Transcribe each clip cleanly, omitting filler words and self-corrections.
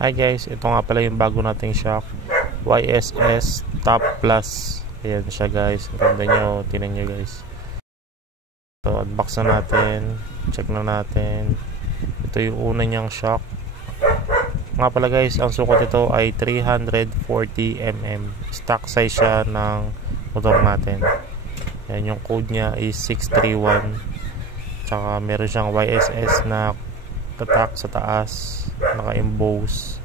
Hi guys, ito nga pala yung bago nating shock, YSS Top Plus. Ayan siya guys, ganda nyo, tinan nyo guys. So unbox na natin, check na natin. Ito yung una niyang shock. Nga pala guys, ang sukat ito ay 340mm. Stock size siya ng motor natin. Ayan, yung code niya is 631. Tsaka meron siyang YSS na tatak sa taas, naka-emboss.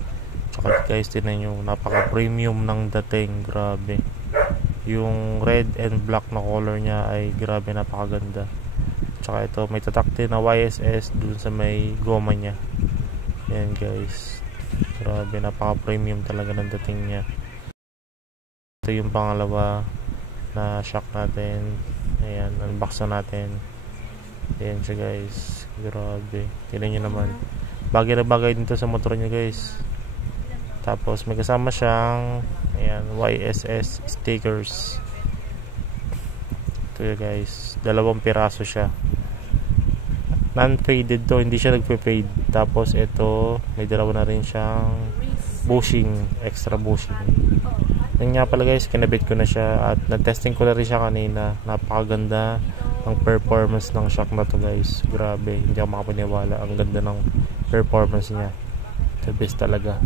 Tsaka guys, tinan nyo, napaka premium ng dating, grabe. Yung red and black na color niya ay grabe, napakaganda. Tsaka ito, may tatak din na YSS dun sa may goma niya. Ayan guys, grabe, napaka premium talaga ng dating niya. Ito yung pangalawa na shock natin. Ayan, unbox na natin. Ayan siya guys, grabe, tignan nyo naman, bagay na bagay dito sa motor niya guys. Tapos may kasama siyang ayan, YSS stickers. Ito yun guys, 2 piraso siya, non-faded to, hindi siya nagpe-fade. Tapos ito, may dalawa na rin siyang bushing, extra bushing. Yan nga pala guys, kinabit ko na siya at na-testing ko na rin siya kanina. Napakaganda ang performance ng shock na to guys, grabe, hindi ako makapaniwala, ang ganda ng performance niya, the best talaga.